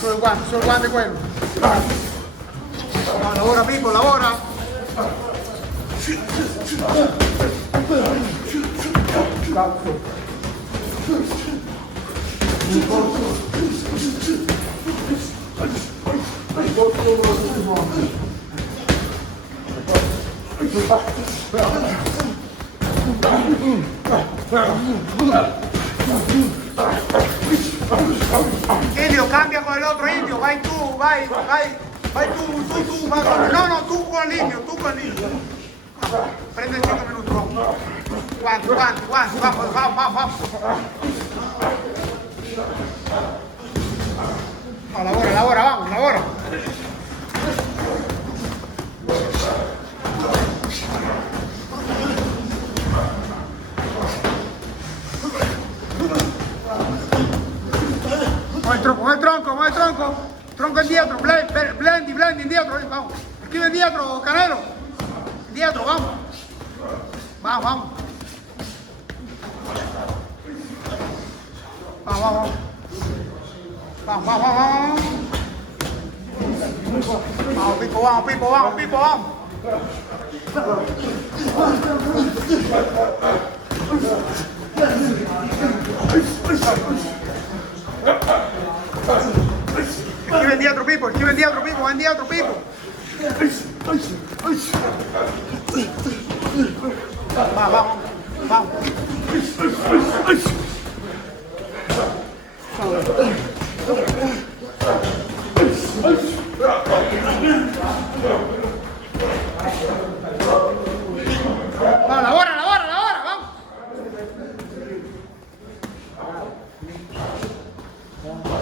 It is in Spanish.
Sube el guante, cuero. Labora, Pipo, labora. Indio, cambia con el otro indio, va tú, va tú, va con... No, tú con el indio, Prende 5 minutos, vamos. Labora, vamos, labora. Mueve el tronco. Tronco en dietro, blend en dietro, vamos. Escribe en dietro, Canelo. En dietro, vamos. Vamos. Vamos, Pipo. Escribe en dietro, Pipo, va en dietro, Pipo. Vamos.